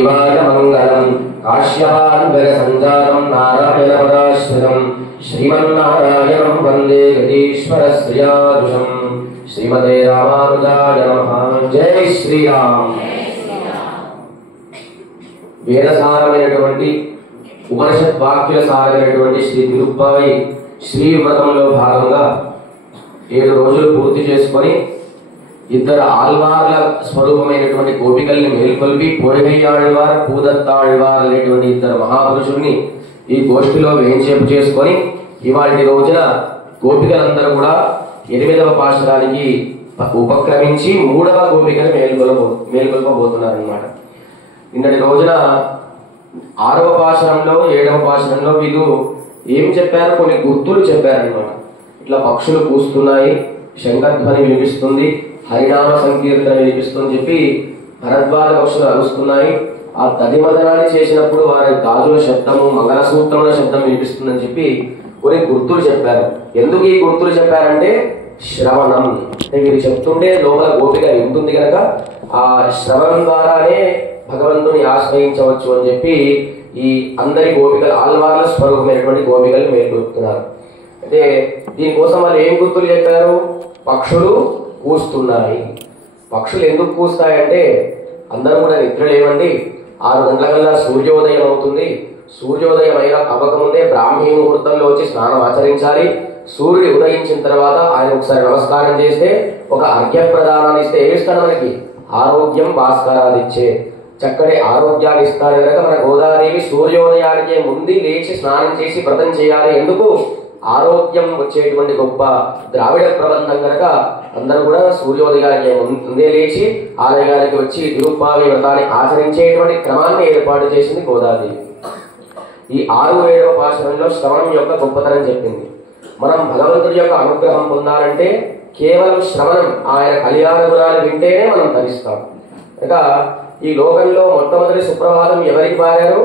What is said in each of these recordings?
మంగళం కాశ్యాన్వర సంజాతం నారాయణపదాశ్రితం శ్రీమన్నారాయణం వందే గతీశ్వర శ్రియాదుషం శ్రీమతే రామానుజాయ నమః. జై శ్రీరామ్. వేదసారమైనటువంటి ఉపనిషత్ వాక్యుల సారమైనటువంటి శ్రీ తిరుప్పావై శ్రీవ్రతంలో భాగంగా 7 రోజులు పూర్తి చేసుకొని ఇద్దరు ఆళ్వార్ల స్వరూపమైనటువంటి గోపికల్ని మేల్కొల్పి పొడిగయ్యాళ్వార్ పూదత్తాళ్వార్ అనేటువంటి ఇద్దరు మహాపురుషుల్ని ఈ గోష్ఠిలో వేంచేపు చేసుకొని ఇవాటి రోజున గోపికలందరూ కూడా 8వ పాశురానికి ఉపక్రమించి 3వ గోపికను మేల్కొల్పబోతున్నారన్నమాట. నిన్నటి రోజున 6వ పాశురంలో 7వ పాశురంలో వీళ్ళు ఏం చెప్పారు, కొన్ని గుర్తులు చెప్పారన్నమాట. ఇట్లా పక్షులు కూస్తున్నాయి, శంఖధ్వని వినిపిస్తుంది, హరినామ సంకీర్తన వినిపిస్తుందని చెప్పి భరద్వాజ పక్షులు అరుస్తున్నాయి. ఆ తదిమదనాన్ని చేసినప్పుడు వారి గాజుల శబ్దము, మంగళసూత్రముల శబ్దం వినిపిస్తుందని చెప్పి కొన్ని గుర్తులు చెప్పారు. ఎందుకు ఈ గుర్తులు చెప్పారంటే శ్రవణం, వీరు చెప్తుంటే లోపల గోపిక ఉంటుంది కనుక ఆ శ్రవణం ద్వారానే భగవంతుని ఆశ్రయించవచ్చు అని చెప్పి ఈ అందరి గోపికలు ఆళ్వార్ల స్వరూపమైనటువంటి గోపికలు మేల్కొల్పుతున్నారు. అంటే దీనికోసం వాళ్ళు ఏం గుర్తులు చెప్పారు? పక్షులు కూస్తున్నాయి. పక్షులు ఎందుకు కూస్తాయంటే అందరూ కూడా నిద్ర లేవండి, 6 గంటల కల్లా సూర్యోదయం అవుతుంది. సూర్యోదయం అయిన అవ్వకముందే బ్రాహ్మీ ముహూర్తంలో వచ్చి స్నానం ఆచరించాలి. సూర్యుడు ఉదయించిన తర్వాత ఆయన ఒకసారి నమస్కారం చేస్తే ఒక అర్ఘ్య ప్రదానాన్ని ఇస్తే ఏమిస్తాడు? మనకి ఆరోగ్యం భాస్కరాదిచ్చే చక్కటి ఆరోగ్యాన్ని ఇస్తాడు కనుక మన గోదాదేవి సూర్యోదయానికే ముందు లేచి స్నానం చేసి వ్రతం చేయాలి. ఎందుకు? ఆరోగ్యం వచ్చేటువంటి గొప్ప ద్రావిడ ప్రబంధం కనుక అందరూ కూడా సూర్యోదయానికి ముందే లేచి ఆలయానికి వచ్చి తిరుప్పావి వ్రతాన్ని ఆచరించేటువంటి క్రమాన్ని ఏర్పాటు చేసింది గోదాదేవి. ఈ 6వ పాశురంలో శ్రవణం యొక్క గొప్పతనం చెప్పింది. మనం భగవంతుడి యొక్క అనుగ్రహం పొందాలంటే కేవలం శ్రవణం, ఆయన కళ్యాణ గుణాలు వింటేనే మనం తరిస్తాం. కనుక ఈ లోకంలో మొట్టమొదటి సుప్రభాతం ఎవరికి పాడారు?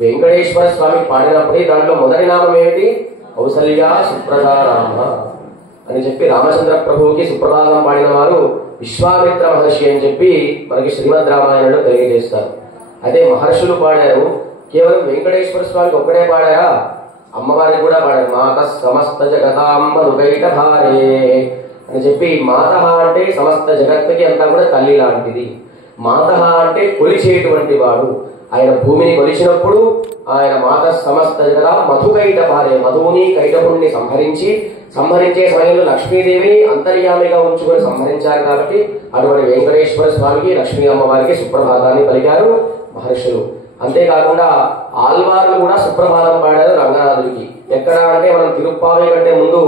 వెంకటేశ్వర స్వామి పాడినప్పుడే దాంట్లో మొదటి నామం ఏమిటి? కౌసల్య సుప్రధారామ అని చెప్పి రామచంద్ర ప్రభువుకి సుప్రభాతం పాడిన వారు విశ్వామిత్ర మహర్షి అని చెప్పి మనకి శ్రీమద్ రామాయణంలో తెలియజేస్తారు. అదే మహర్షులు పాడారు. కేవలం వెంకటేశ్వర స్వామికి ఒక్కడే పాడారా? అమ్మవారికి కూడా పాడారు. మాత సమస్త జగతాంబ నుగైట భారే అని చెప్పి మాత అంటే సమస్త జగత్తుకి అంతా కూడా తల్లి లాంటిది. మాత అంటే కొలిచేటువంటి వాడు. ఆయన భూమిని కొలిచినప్పుడు ఆయన మాత సమస్త జగత మధుకైట భార్య, మధువుని కైటపుణ్ణి సంహరించే సమయంలో లక్ష్మీదేవిని అంతర్యామిగా ఉంచుకొని సంహరించారు. కాబట్టి అటువంటి వెంకటేశ్వర స్వామికి లక్ష్మీ అమ్మవారికి సుప్రభాతాన్ని పలికారు మహర్షులు. అంతేకాకుండా ఆళ్వార్లు కూడా సుప్రభాతం పాడారు రంగనాథుడికి. ఎక్కడ అంటే మనం తిరుప్పావి కంటే ముందు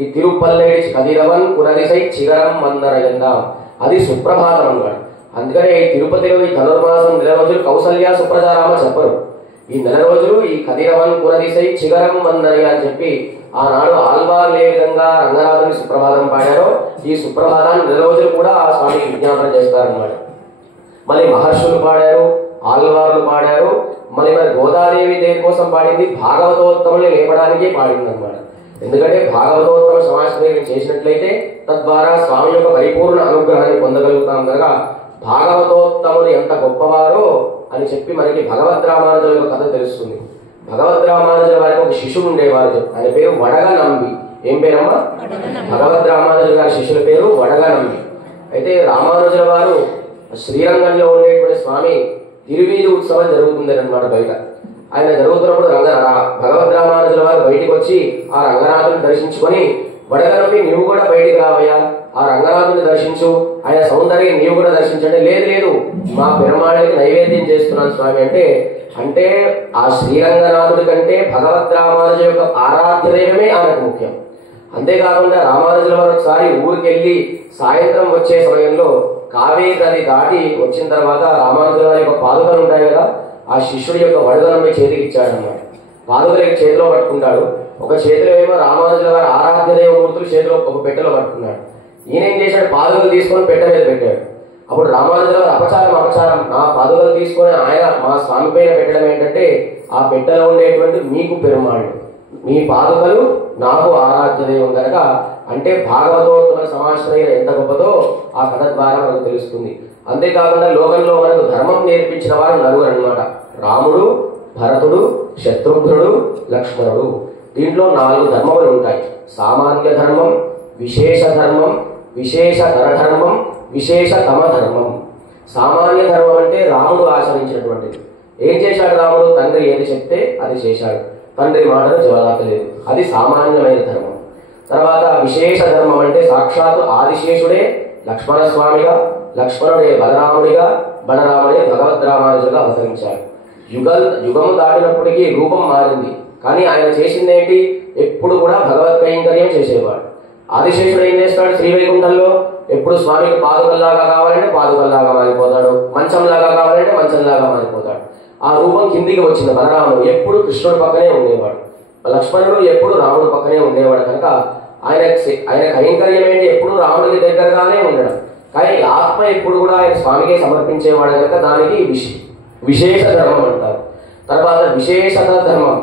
ఈ తిరుపల్లేడి కదిరవన్ కురదిసై చిగరం వందరయందాం, అది సుప్రభాతం అన్నాడు. అందుకనే తిరుపతిలో ఈ ధనుర్మాసం 9 రోజులు కౌసల్య సుప్రధారామ చెప్పరు. ఈ 9 రోజులు ఈ కదిరవన్ కురదిసై చిగరం వందరి అని చెప్పి ఆనాడు ఆళ్వార్లు ఏ విధంగా రంగనాథుని సుప్రభాతం పాడారో ఈ సుప్రభాతాన్ని 9 రోజులు కూడా ఆ స్వామికి విజ్ఞాపన చేస్తారన్నమాట. మళ్ళీ మహర్షులు పాడారు, ఆళ్వార్లు పాడారు. మళ్ళీ మరి గోదాదేవి దేనికోసం పాడింది? భాగవతోత్తముల్ని లేపడానికి పాడింది అనమాట. ఎందుకంటే భాగవతోత్తమ సమాశ్రయం చేసినట్లయితే తద్వారా స్వామి యొక్క పరిపూర్ణ అనుగ్రహాన్ని పొందగలుగుతాం కనుక భాగవతోత్తములు ఎంత గొప్పవారో అని చెప్పి మనకి భగవద్ రామానుజుల యొక్క కథ తెలుస్తుంది. భగవద్ రామానుజుల వారికి ఒక శిష్యుడు ఉండేవారు, ఆయన పేరు వడగనంబి. ఏం పేరమ్మా? భగవద్ రామానుజుల గారి శిష్యుల పేరు వడగనంబి. అయితే రామానుజుల వారు శ్రీరంగంలో ఉండేటువంటి స్వామి తిరువీధి ఉత్సవం జరుగుతుంది అనమాట. బయట ఆయన జరుగుతున్నప్పుడు భగవద్ రామానుజుల వారు బయటికి వచ్చి ఆ రంగనాథుని దర్శించుకొని, వడగనంబి నీవు కూడా బయటికి రావయ్యా, ఆ రంగనాథుని దర్శించు, ఆయన సౌందర్యం నీవు కూడా దర్శించండి. లేదు లేదు, మా పెరుమాళికి నైవేద్యం చేస్తున్నాను స్వామి అంటే ఆ శ్రీరంగనాథుడి కంటే భగవద్ రామానుజు యొక్క ఆరాధ్య దైవమే ఆయనకు ముఖ్యం. అంతేకాకుండా రామానుజుల వారు ఒకసారి ఊరికి వెళ్ళి సాయంత్రం వచ్చే సమయంలో కావేరి నది దాటి వచ్చిన తర్వాత రామానుజుల వారి యొక్క పాదుకలు ఉంటాయి కదా, ఆ శిష్యుడి యొక్క వడగనంబి చేతికి ఇచ్చాడన్నమాట. పాదుకలకి చేతిలో పట్టుకుంటాడు. ఒక చేతిలో ఏమో రామానుజుల వారి ఆరాధ్య దేవమూర్తులు చేతిలో ఒక పెట్టెలో పట్టుకున్నాడు. ఈయన ఏం చేశాడు? పాదుకలు తీసుకొని పెట్టె మీద పెట్టాడు. అప్పుడు రామానుజుల వారు అపచారం, నా పాదుకలు తీసుకొని ఆయన మా స్వామి పైన పెట్టడం ఏంటంటే ఆ పెట్టెలో ఉండేటువంటి మీకు పెరుమాళ్ళు, మీ పాదుకలు నాకు ఆరాధ్య దైవం కనుక అంటే భాగవతోత్తమ సమాశ్రయం ఎంత గొప్పదో ఆ కథ ద్వారా మనకు తెలుస్తుంది. అంతేకాకుండా లోకంలో మనకు ధర్మం జన్మించిన వారు నలుగురు అన్నమాట. రాముడు, భరతుడు, శత్రుఘ్నుడు, లక్ష్మణుడు. దీంట్లో 4 ధర్మములు ఉంటాయి. సామాన్య ధర్మం, విశేష ధర్మం, విశేషతర ధర్మం, విశేషతమ ధర్మం. సామాన్య ధర్మం అంటే రాముడు ఆచరించినటువంటిది. ఏం చేశాడు రాముడు? తండ్రి ఏది చెప్తే అది చేశాడు, తండ్రి మాటను జవదాటలేదు. అది సామాన్యమైన ధర్మం. తర్వాత విశేష ధర్మం అంటే సాక్షాత్తు ఆదిశేషుడే లక్ష్మణస్వామిగా, లక్ష్మణుడే బలరాముడిగా, బలరాముడే భగవద్రామానుజుగా అవతరించాడు. యుగము దాటినప్పటికీ రూపం మారింది, కానీ ఆయన చేసిందేంటి? ఎప్పుడు కూడా భగవత్ కైంకర్యం చేసేవాడు. ఆదిశేషుడు ఏం చేస్తాడు? శ్రీవైకుంఠంలో ఎప్పుడు స్వామికి పాదుకల్లాగా కావాలంటే పాదుకల్లాగా మారిపోతాడు, మంచంలాగా కావాలంటే మంచంలాగా మారిపోతాడు. ఆ రూపం కిందికి వచ్చింది. బలరాముడు ఎప్పుడు కృష్ణుడి పక్కనే ఉండేవాడు, లక్ష్మణుడు ఎప్పుడు రాముడు పక్కనే ఉండేవాడు. కనుక ఆయన కైంకర్యం ఏంటి? ఎప్పుడు రాముడికి దగ్గరగానే ఉండడం. కానీ ఆత్మ ఎప్పుడు కూడా ఆయన స్వామికే సమర్పించేవాడు కనుక దానికి విశేష ధర్మం అంటారు. తర్వాత విశేషత ధర్మం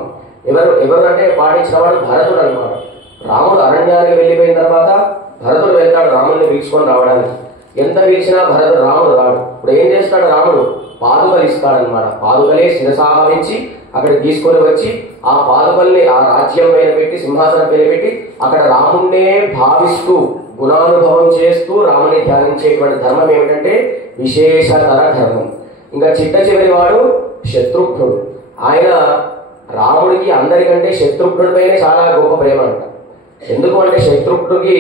ఎవరు అంటే పాటించిన వాడు భరతుడు అన్నమాట. రాముడు అరణ్యానికి వెళ్ళిపోయిన తర్వాత భరతుడు వెళ్తాడు రాముడిని పిలుచుకొని రావడానికి. ఎంత పిలిచినా రాముడు రాడు. ఇప్పుడు ఏం చేస్తాడు? రాముడు పాదుకలు ఇస్తాడనమాట. పాదుకలే శిరసాహరించి అక్కడ తీసుకొని వచ్చి ఆ పాదుకల్ని ఆ రాజ్యం పైన పెట్టి, సింహాసనం పైన పెట్టి అక్కడ రాముణ్ణే భావిస్తూ గుణానుభవం చేస్తూ రాముని ధ్యానించేటువంటి ధర్మం ఏమిటంటే విశేషతర ధర్మం. ఇంకా చివరి వాడు శత్రుఘ్నుడు. ఆయన రాముడికి అందరికంటే శత్రుఘ్నుడిపైనే చాలా గొప్ప ప్రేమ అంట. ఎందుకు అంటే శత్రుఘ్నుడికి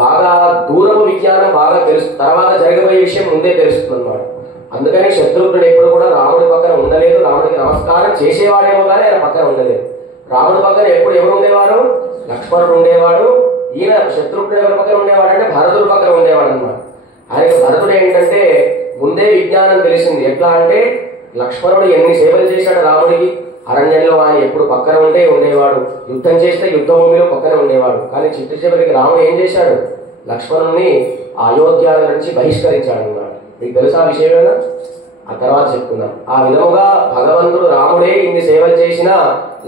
బాగా దూరపు విజ్ఞానం బాగా తెలుసు, తర్వాత జరగబోయే విషయం ముందే తెలుస్తుంది అన్నమాట. అందుకని శత్రుఘ్నుడు ఎప్పుడు కూడా రాముడి పక్కన ఉండలేదు. రాముడికి నమస్కారం చేసేవాడేమో కానీ ఆయన పక్కన ఉండలేదు. రాముడి పక్కన ఎప్పుడు ఎవరు ఉండేవారు? లక్ష్మణుడు ఉండేవాడు. ఈయన శత్రుఘ్నుడు ఎవరి పక్కన ఉండేవాడు అంటే భరతుడి పక్కన ఉండేవాడు అనమాట. ఆయనకు భరతుడు ఏంటంటే ముందే విజ్ఞానం తెలిసింది. ఎట్లా అంటే లక్ష్మణుడు ఎన్ని సేవలు చేశాడు రాముడికి. అరణ్యంలో ఆయన ఎప్పుడు పక్కన ఉండేవాడు, యుద్ధం చేస్తే యుద్ధ భూమిలో పక్కన ఉండేవాడు. కానీ చివరికి రాముడు ఏం చేశాడు? లక్ష్మణుని అయోధ్య నుంచి బహిష్కరించాడు అన్నమాట. మీకు తెలుసా ఆ విషయమేనా? ఆ తర్వాత చెప్పుకుందాం. ఆ విధముగా భగవంతుడు రాముడే ఇన్ని సేవలు చేసినా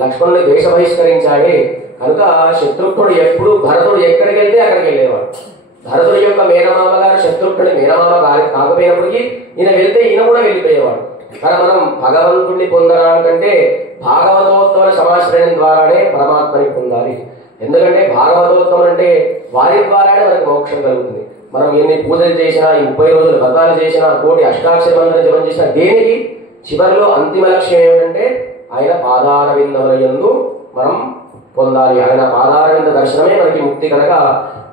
లక్ష్మణుని దేశ బహిష్కరించాడే. కనుక శత్రుఘ్నుడు ఎప్పుడు భరతుడు ఎక్కడికి వెళ్తే అక్కడికి వెళ్ళేవాడు. భరతుడి యొక్క మేనమామ గారు శత్రుఘ్నుడి మేనమామ కాకపోయినప్పటికీ ఈయన వెళ్తే ఈయన కూడా వెళ్ళిపోయేవాడు. కానీ మనం భగవంతుడిని పొందడానికంటే భాగవతోత్తమ సమాశ్రయం ద్వారానే పరమాత్మని పొందాలి. ఎందుకంటే భాగవతోత్తములు అంటే వారి ద్వారానే మనకు మోక్షం కలుగుతుంది. మనం ఎన్ని పూజలు చేసినా, ఈ 30 రోజులు వ్రతాలు చేసినా, 1 అష్టాక్షర మంత్రం జపం చేసినా దేనికి చివరిలో అంతిమ లక్ష్యం ఏమిటంటే ఆయన పాదారవిందముల యందు మనం పొందాలి. ఆయన పాదారవింద దర్శనమే మనకి ముక్తి. కనుక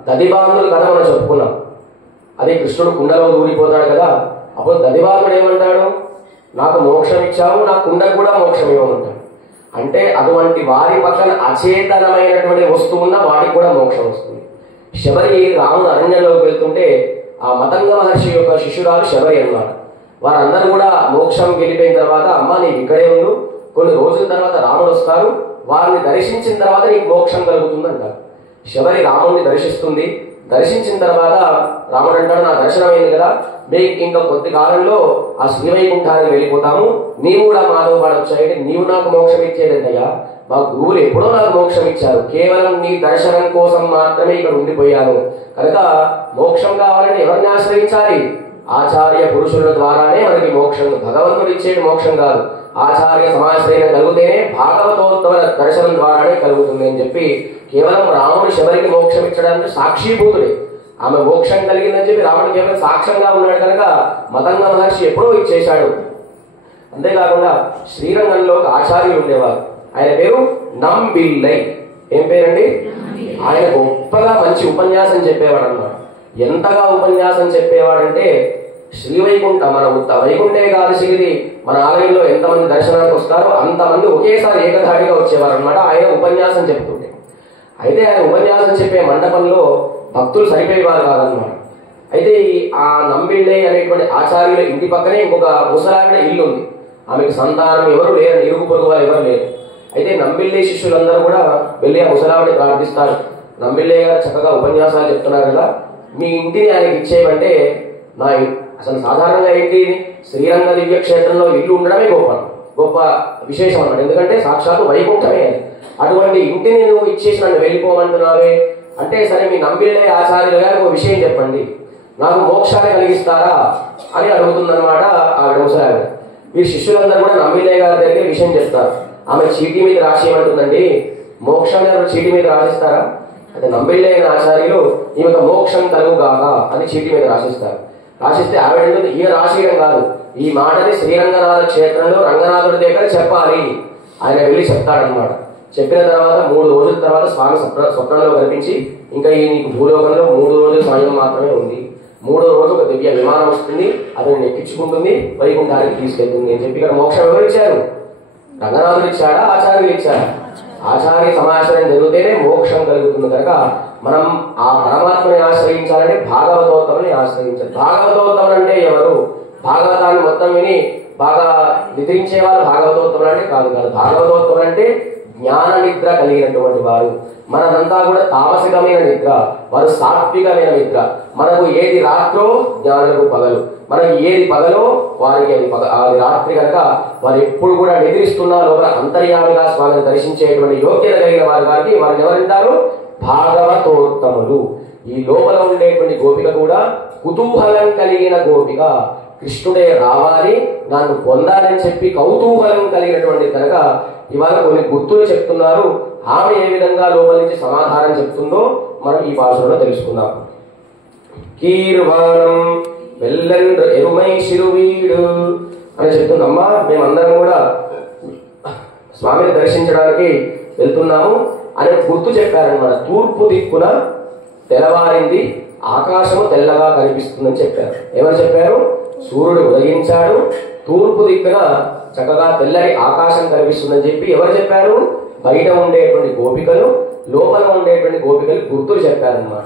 దదిబాంధుడు కథ మనం చెప్పుకున్నాం. అది కృష్ణుడు కుండలో దూరిపోతాడు కదా. అప్పుడు దదిబాంధుడు ఏమంటాడు? నాకు మోక్షం ఇచ్చావు, నా కుండకు కూడా మోక్షం ఇవ్వమంటాడు. అంటే అటువంటి వారి పక్కన అచేతనమైనటువంటి వస్తువున్న వాటికి కూడా మోక్షం వస్తుంది. శబరి రాముడు అరణ్యంలోకి వెళ్తుంటే ఆ మతంగ మహర్షి యొక్క శిష్యురాలు శబరి అన్నమాట. వారందరూ కూడా మోక్షం వెళ్ళిపోయిన తర్వాత అమ్మ నీకు ఇక్కడే ఉండు, కొన్ని రోజుల తర్వాత రాముడు వస్తారు, వారిని దర్శించిన తర్వాత నీకు మోక్షం కలుగుతుంది అంటారు. శబరి రాముడిని దర్శిస్తుంది. దర్శించిన తర్వాత రాముడు అంటాడు, నా దర్శనం అయింది కదా, మీకు ఇంకా కొద్ది కాలంలో ఆ శ్రీవైకుంఠానికి వెళ్ళిపోతాము, నీవు కూడా మాతో పాటు వచ్చాయంటే నీవు నాకు మోక్షం ఇచ్చేదయ్యా, మా గురువులు ఎప్పుడో నాకు మోక్షం ఇచ్చారు, కేవలం నీ దర్శనం కోసం మాత్రమే ఇక్కడ ఉండిపోయాను. కనుక మోక్షం కావాలంటే ఎవరిని ఆశ్రయించాలి? ఆచార్య పురుషుల ద్వారానే మనకి మోక్షం. భగవంతుడు ఇచ్చేది మోక్షం కాదు, ఆచార్య సమాశ్రయం కలిగితేనే భాగవతోత్తమ దర్శనం ద్వారానే కలుగుతుంది అని చెప్పి కేవలం రాముడు శబరికి మోక్షం ఇచ్చడానికి సాక్షిభూతుడే. ఆమె మోక్షం కలిగిందని చెప్పి రాముడు కేవలం సాక్ష్యంగా ఉన్నాడు కనుక మతంగ మహర్షి ఎప్పుడో ఇచ్చేశాడు. అంతేకాకుండా శ్రీరంగంలో ఒక ఆచార్యులు ఉండేవారు. ఆయన పేరు నంబిల్లై. ఏం పేరండి? ఆయన గొప్పగా మంచి ఉపన్యాసం చెప్పేవాడు అన్నమాట. ఎంతగా ఉపన్యాసం చెప్పేవాడంటే శ్రీవైకుంఠ మన వైకుంఠ ఏకాదశికి మన ఆలయంలో ఎంతమంది దర్శనానికి వస్తారో అంతమంది ఒకేసారి ఏకధాటిగా వచ్చేవారు అనమాట ఆయన ఉపన్యాసం చెప్తుంటే. అయితే ఆయన ఉపన్యాసం చెప్పే మండపంలో భక్తులు సరిపోయేవారు కాదనమాట. అయితే ఆ నంబిళ్ళై అనేటువంటి ఆచార్యుల ఇంటి పక్కనే ఇంకొక ముసలావిడ ఇల్లు ఉంది. ఆమెకు సంతానం ఎవరు లేరు, ఇరుగు పొరుగు వారు ఎవరు లేరు. అయితే నంబిళ్ళై శిష్యులందరూ కూడా వెళ్ళి ఆ ముసలావిని ప్రార్థిస్తారు. నంబిళ్ళై గారు చక్కగా ఉపన్యాసాలు చెప్తున్నారు కదా, మీ ఇంటిని ఆయనకి ఇచ్చేయమంటే నా అసలు సాధారణంగా ఏంటి, శ్రీరంగ దివ్య క్షేత్రంలో ఇల్లు ఉండడమే గొప్ప విశేషం అన్నమాట. ఎందుకంటే సాక్షాత్తు వైకుంఠమే అది. అటువంటి ఇంటిని నువ్వు ఇచ్చేసి నన్ను వెళ్ళిపోమంటున్నావే అంటే, సరే మీ నంబిళ్ళై ఆచార్యులు గారు ఒక విషయం చెప్పండి, నాకు మోక్షాన్ని కలిగిస్తారా అని అడుగుతుందన్నమాట ఆవిడ ముసలావిడ. వీరి శిష్యులందరూ కూడా నమ్మిలే గారి దగ్గర విషయం చెప్తారు. ఆమె చీటీ మీద రాసి ఏమంటుందండి, మోక్షం చీటీ మీద రాసిస్తారా అంటే నమ్మిళ్ళే అయిన ఆచార్యులు ఈమెకు మోక్షం కలుగుగాక అని చీటీ మీద రాసిస్తారు. రాసిస్తే ఆవిడ ఈయన రాసియడం కాదు, ఈ మాటని శ్రీరంగనాథ క్షేత్రంలో రంగనాథుడి దగ్గర చెప్పాలి. ఆయన వెళ్ళి చెప్తాడనమాట. చెప్పిన తర్వాత 3 రోజుల తర్వాత స్వామి స్వప్నంలో కనిపించి, ఇంకా ఈ నీకు భూలోకంలో 3 రోజుల సమయం మాత్రమే ఉంది, 3వ రోజు ఒక దివ్య విమానం వస్తుంది, అతను ఎక్కించుకుంటుంది, వైకుంఠానికి తీసుకెళ్తుంది అని చెప్పి ఇక్కడ మోక్షం ఎవరు ఇచ్చారు? రంగనాథుడు ఇచ్చాడా, ఆచార్యులు ఇచ్చాడా? ఆచార్య సమాచారం జరిగితేనే మోక్షం కలుగుతుంది. కనుక మనం ఆ పరమాత్మని ఆశ్రయించాలంటే భాగవతోత్తముని ఆశ్రయించాలి. భాగవతోత్తములు అంటే ఎవరు? భాగవతాన్ని మొత్తం విని బాగా నిద్రించే వాళ్ళు భాగవతోత్తములు అంటే కాదు. భాగవతోత్తములు అంటే జ్ఞాన నిద్ర కలిగినటువంటి వారు. మనదంతా కూడా తామసికమైన నిద్ర, వారు సాత్వికమైన నిద్ర. మనకు ఏది రాత్రో జ్ఞానులకు పగలు, మనకి ఏది పగలో వారికి అది రాత్రి. కనుక వారు ఎప్పుడు కూడా నిద్రిస్తున్నా లోపల అంతర్యామిగా స్వామిని దర్శించేటువంటి యోగ్యత కలిగిన వారికి వారిని ఎవరంటారు? భాగవతోత్తములు. ఈ లోపల ఉండేటువంటి గోపిక కూడా కుతూహలం కలిగిన గోపిక. కృష్ణుడే రావాలి, నన్ను పొందాలని చెప్పి కౌతూహలం కలిగినటువంటి కనుక ఇవాళ కొన్ని గుర్తులు చెప్తున్నారు. ఆమె ఏ విధంగా లోపల నుంచి సమాధానం చెప్తుందో మనం ఈ భాషలో తెలుసుకుందాం. కీర్వాణం వెల్లండ్ర ఎరుమై శిరువీడు అని చెప్తుందమ్మా. మేమందరం కూడా స్వామిని దర్శించడానికి వెళ్తున్నాము అని గుర్తు చెప్పారనమాట. తూర్పు దిక్కున తెల్లవారింది, ఆకాశము తెల్లగా కనిపిస్తుందని చెప్పారు. ఎవరు చెప్పారు? సూర్యుడు ఉదయించాడు, తూర్పు దిక్కున చక్కగా తెల్లటి ఆకాశం కనిపిస్తుందని చెప్పి ఎవరు చెప్పారు? బయట ఉండేటువంటి గోపికలు, లోపల ఉండేటువంటి గోపికలు గుర్తులు చెప్పారనమాట.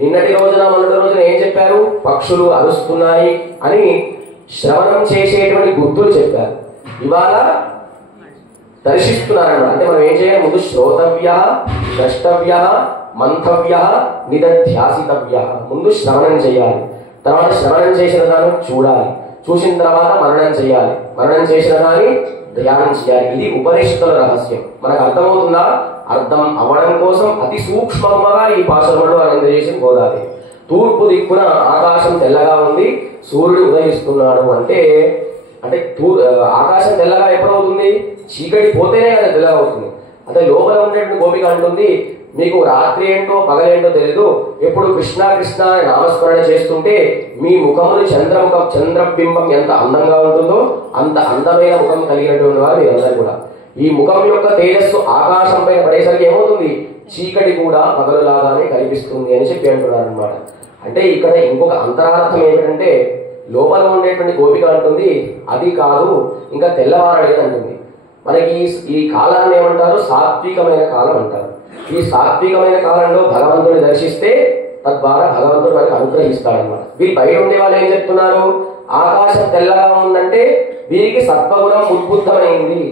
నిన్నటి రోజున మొన్నటి రోజున ఏం చెప్పారు? పక్షులు అరుస్తున్నాయి అని శ్రవణం చేసేటువంటి గుర్తులు చెప్పారు. ఇవాళ దర్శిస్తున్నారన్నమాట. అంటే మనం ఏం చేయాలి? ముందు శ్రోతవ్య, ద్రష్టవ్య, మంతవ్య, నిదధ్యాసితవ్య. ముందు శ్రవణం చేయాలి, తర్వాత శ్రవణం చేసిన దాన్ని చూడాలి, చూసిన తర్వాత మననం చేయాలి, మననం చేసిన దాన్ని ధ్యానం చేయాలి. ఇది ఉపనిషత్తుల రహస్యం. మనకు అర్థమవుతుందా? అర్థం అవ్వడం కోసం అతి సూక్ష్మంగా ఈ పాశురంలో అందజేసి పోదాలి. తూర్పు దిక్కున ఆకాశం తెల్లగా ఉంది, సూర్యుడు ఉదయిస్తున్నాడు అంటే ఆకాశం తెల్లగా ఎప్పుడవుతుంది? చీకటి పోతేనే కదా తెల్లగా అవుతుంది. అంటే లోపల ఉండేటువంటి గోపిక అంటుంది, మీకు రాత్రి ఏంటో పగలేంటో తెలీదు, ఎప్పుడు కృష్ణ కృష్ణ అని నామస్మరణ చేస్తుంటే మీ ముఖములు చంద్రబింబం ఎంత అందంగా ఉంటుందో అంత అందమైన ముఖం కలిగినటువంటి వారు మీరందరూ కూడా. ఈ ముఖం యొక్క తేజస్సు ఆకాశం పైన పడేసరికి ఏమవుతుంది? చీకటి కూడా పగలులాగానే కనిపిస్తుంది అని చెప్పి అంటున్నారు అనమాట. అంటే ఇక్కడ ఇంకొక అంతరార్థం ఏమిటంటే, లోపల ఉండేటువంటి గోపిక అంటుంది అది కాదు, ఇంకా తెల్లవారలేదు అంటుంది. మనకి ఈ కాలాన్ని ఏమంటారు? సాత్వికమైన కాలం అంటారు. ఈ సాత్వికమైన కాలంలో భగవంతుని దర్శిస్తే తద్వారా భగవంతుడు మనకి అనుగ్రహిస్తాడన్నమాట. వీరి బయట ఉండే వాళ్ళు ఏం చెప్తున్నారు? ఆకాశం తెల్లగా ఉందంటే వీరికి సత్వగుణం ఉద్బుద్ధమైంది.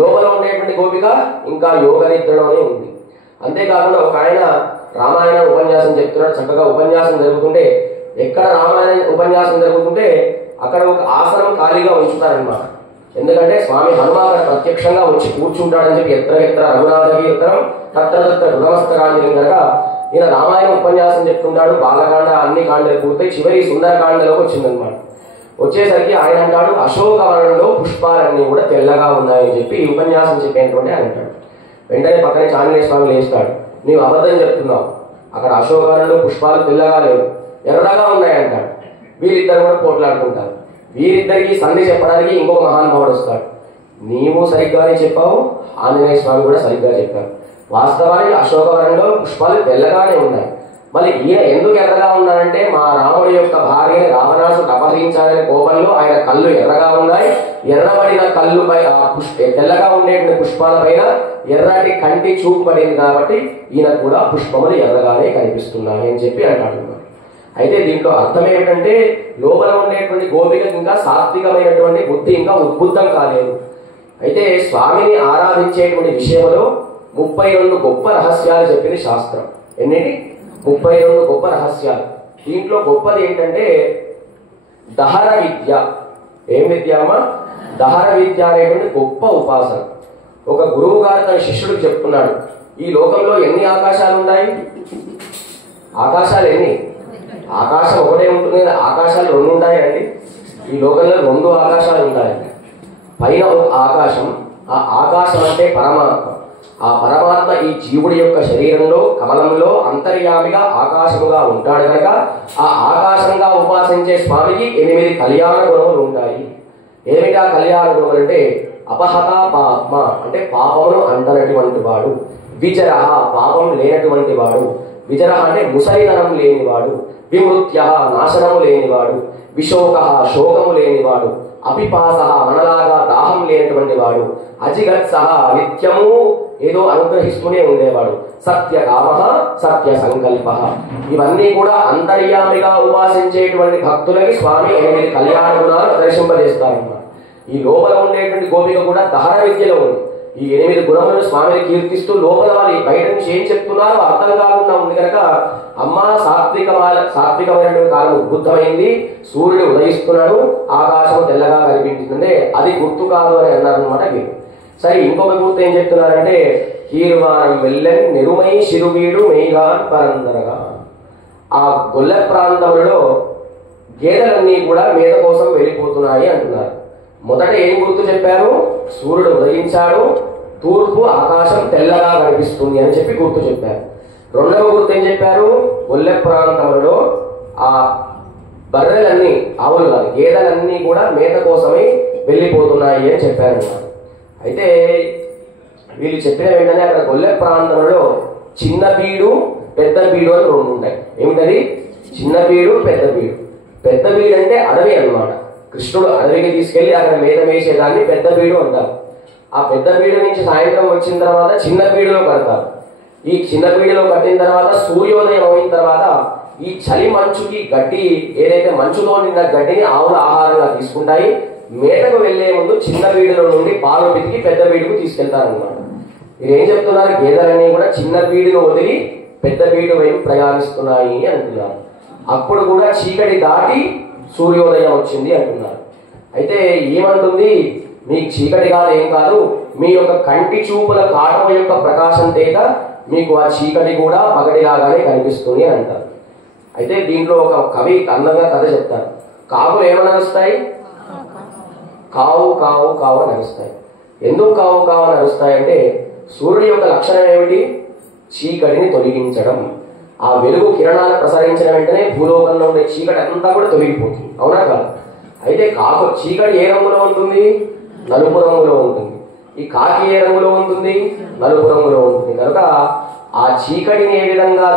లోపల ఉండేటువంటి గోపిక ఇంకా యోగ నిద్రలోనే ఉంది. అంతేకాకుండా ఒక ఆయన రామాయణ ఉపన్యాసం చెప్తున్నాడు. చక్కగా ఉపన్యాసం జరుగుతుంటే, ఎక్కడ రామాయణ ఉపన్యాసం జరుగుతుంటే అక్కడ ఒక ఆసనం ఖాళీగా ఉంచుతారనమాట. ఎందుకంటే స్వామి హనుమాన్ ప్రత్యక్షంగా వచ్చి కూర్చుంటాడని చెప్పి ఎత్ర రఘునాథ కీర్తనం తత్ర హృదమస్తకాంజలి. కనుక ఈయన రామాయణ ఉపన్యాసం చెప్తుంటాడు. బాలకాండ అన్ని కాండలు పూర్తయి చివరి సుందరకాండలోకి వచ్చిందనమాట. వచ్చేసరికి ఆయన అంటాడు, అశోకవనంలో పుష్పాలన్నీ కూడా తెల్లగా ఉన్నాయని చెప్పి ఈ ఉపన్యాసం చెప్పేటువంటి ఆయన అంటాడు. వెంటనే పక్కనే ఆంజనేయ స్వామి లేస్తాడు, నీవు అబద్ధం చెప్తున్నావు, అక్కడ అశోకవనంలో పుష్పాలు తెల్లగా లేవు, ఎర్రగా ఉన్నాయంటాడు. వీరిద్దరు కూడా పోట్లాడుకుంటారు. వీరిద్దరికి సంధి చెప్పడానికి ఇంకొక మహానుభావుడు వస్తాడు. నీవు సరిగ్గానే చెప్పావు, ఆంజనేయ స్వామి కూడా సరిగ్గా చెప్పారు. వాస్తవానికి అశోకవనంలో పుష్పాలు తెల్లగానే ఉన్నాయి. మళ్ళీ ఈయన ఎందుకు ఎర్రగా ఉన్నాడంటే, మా రాముడి యొక్క భార్యని రావణాసుడు అపహరించాలనే కోపంలో ఆయన కళ్ళు ఎర్రగా ఉన్నాయి. ఎర్రబడిన కళ్ళుపై తెల్లగా ఉండేటువంటి పుష్పాల పైన ఎర్రటి కంటి చూపు పడింది కాబట్టి ఈయన కూడా పుష్పములు ఎర్రగానే కనిపిస్తున్నాయి అని చెప్పి అంటాడు. అయితే దీంట్లో అర్థం ఏమిటంటే, లోపల ఉండేటువంటి గోపికకి ఇంకా సాత్వికమైనటువంటి బుద్ధి ఇంకా ఉద్బుద్ధం కాలేదు. అయితే స్వామిని ఆరాధించేటువంటి విషయంలో 32 గొప్ప రహస్యాలు చెప్పింది శాస్త్రం. ఎన్నిటి? 32 గొప్ప రహస్యాలు. దీంట్లో గొప్పది ఏంటంటే దహర విద్య. ఏం విద్య అమ్మా? దహర విద్య అనేటువంటి గొప్ప ఉపాసన. ఒక గురువు గారు తన శిష్యుడికి చెప్తున్నాడు, ఈ లోకంలో ఎన్ని ఆకాశాలు ఉన్నాయి? ఆకాశాలు ఎన్ని? ఆకాశం ఒకటే ఉంటుంది, ఆకాశాలు 2 ఉంటాయండి. ఈ లోకంలో 2 ఆకాశాలు ఉంటాయండి. పైన ఒక ఆకాశం, ఆ ఆకాశం అంటే పరమాత్మ. ఆ పరమాత్మ ఈ జీవుడి యొక్క శరీరంలో కమలంలో అంతర్యామిగా ఆకాశముగా ఉంటాడు కనుక ఆ ఆకాశంగా ఉపాసించే స్వామికి 8 కళ్యాణ గుణములు ఉంటాయి. ఏమిటా కళ్యాణ గుణములు అంటే అపహత పాత్మ అంటే పాపమును అంటనటువంటి వాడు, విజర పాపం లేనటువంటి వాడు, విజర అంటే ముసలితనం లేనివాడు, విమృత్య నాశనము లేనివాడు, విశోక శోకము లేనివాడు, అపిపాస మనలాగా దాహం లేనటువంటి వాడు, అజిగత్స నిత్యము ఏదో అనుగ్రహిస్తూనే ఉండేవాడు, సత్యకామ సత్య సంకల్ప. ఇవన్నీ కూడా అంతర్యామిగా ఉపాసించేటువంటి భక్తులకి స్వామి 8 కళ్యాణ గుణాలు దర్శింపజేస్తారన్నమాట. ఈ లోపల ఉండేటువంటి గోపిక కూడా దహన విద్యలో ఉంది. ఈ 8 గుణములను స్వామిని కీర్తిస్తూ లోపల వాళ్ళు బయట నుంచి ఏం చెప్తున్నారో అర్థం కాకుండా ఉంది కనుక అమ్మ సాత్వికమైనటువంటి కాలం ఉద్బుద్ధమైంది, సూర్యుడు ఉదయిస్తున్నాడు, ఆకాశం తెల్లగా కనిపించిందంటే అది గుర్తు కాదు అని అన్నారనమాట వీరు. సరే, ఇంకొక గుర్తు ఏం చెప్తున్నారంటే కీర్వానం వెళ్ళని నిరుమై శిరువీడు మెయిగాన్ పరందరగా. ఆ గొల్ల ప్రాంతంలో గేదెలన్నీ కూడా మేత కోసం వెళ్ళిపోతున్నాయి అంటున్నారు. మొదట ఏం గుర్తు చెప్పారు? సూర్యుడు ఉదయించాడు, తూర్పు ఆకాశం తెల్లగా కనిపిస్తుంది అని చెప్పి గుర్తు చెప్పారు. రెండవ గుర్తు ఏం చెప్పారు? గొల్లె ప్రాంతంలో ఆ బర్రెలన్నీ, ఆవులు కాదు గేదెలన్నీ కూడా మేత కోసమై వెళ్ళిపోతున్నాయి అని చెప్పారు. అయితే వీళ్ళు చెప్పిన వెంటనే అక్కడ గొల్లె ప్రాంతంలో చిన్న బీడు పెద్ద బీడు అని 2 ఉంటాయి. ఏమిటది? చిన్న బీడు పెద్ద బీడు. పెద్ద బీడు అంటే అడవి అన్నమాట. కృష్ణుడు అడవికి తీసుకెళ్లి అక్కడ మేత వేసేదాన్ని పెద్ద బీడు అంటారు. ఆ పెద్ద బీడు నుంచి సాయంత్రం వచ్చిన తర్వాత చిన్న బీడులో కడతారు. ఈ చిన్న బీడులో కట్టిన తర్వాత సూర్యోదయం అయిన తర్వాత ఈ చలి మంచుకి గడ్డి, ఏదైతే మంచుతో నిన్న గడ్డిని ఆవుల ఆహారంగా తీసుకుంటాయి. మేతకు వెళ్లే ముందు చిన్న బీడులో నుండి పాలు పితికి పెద్ద బీడుకు తీసుకెళ్తారనమాట. మీరు ఏం చెప్తున్నారు? గేదెలన్నీ కూడా చిన్న బీడును వదిలి పెద్ద బీడు వైపు ప్రయాణిస్తున్నాయి అంటున్నారు. అప్పుడు కూడా చీకటి దాటి సూర్యోదయం వచ్చింది అంటున్నారు. అయితే ఏమంటుంది? మీకు చీకటి కాదు, ఏం కాదు, మీ యొక్క కంటి చూపుల కాటం యొక్క ప్రకాశం చేత మీకు ఆ చీకటి కూడా పగటిలాగానే కనిపిస్తుంది అని అంటారు. అయితే దీంట్లో ఒక కవి అందంగా కథ చెప్తారు. కాకులు ఏమని అరుస్తాయి? కావు కావు కావు అని అరుస్తాయి. ఎందుకు కావు కావు అని అరుస్తాయి అంటే సూర్యుడి యొక్క లక్షణం ఏమిటి? చీకటిని తొలగించడం. ఆ వెలుగు కిరణాలు ప్రసరించిన వెంటనే భూలోకంలో ఉండే చీకటి అంతా కూడా తొలగిపోతుంది, అవునా కాదు? అయితే కాకు చీకటి ఏ రంగులో ఉంటుంది? నలుపు రంగులో ఉంటుంది. ఈ కాకి ఏ రంగులో ఉంటుంది? నలుపు రంగులో ఉంటుంది. కనుక ఆ చీకటిని ఏ విధంగా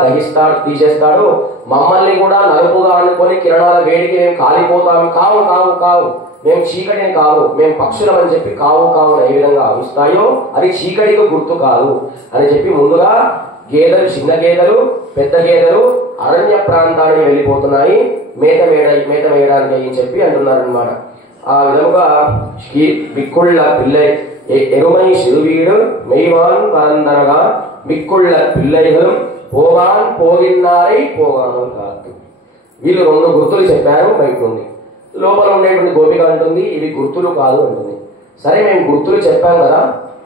తీసేస్తాడో మమ్మల్ని కూడా నలుపుగా అనుకొని కిరణాల వేడికి మేము కాలిపోతాము, కావు కావు కావు, మేము చీకటిని కావు, మేము పక్షులం అని చెప్పి కావు కావు ఏ విధంగా అరుస్తాయో అది చీకటికి గుర్తు కాదు అని చెప్పి ముందుగా గేదెలు, చిన్న గేదెలు పెద్ద గేదెలు అరణ్య ప్రాంతానికి వెళ్ళిపోతున్నాయి మేత వేయడానికి అని చెప్పి అంటున్నారనమాట. ఆ విధముగా మిక్కుళ్ళ పిల్లై ఎరుమై శిరువీడు మెయ్వాన్ పరందరగా మిక్కుళ్ళ పిల్లైలు పోవాన్ పోగిన్నారై పోగాను కాదు. వీళ్ళు 2 గుర్తులు చెప్పారు బయట నుండి. లోపల ఉండేటువంటి గోపిక అంటుంది ఇవి గుర్తులు కాదు అంటుంది. సరే, మేము గుర్తులు చెప్పాం కదా,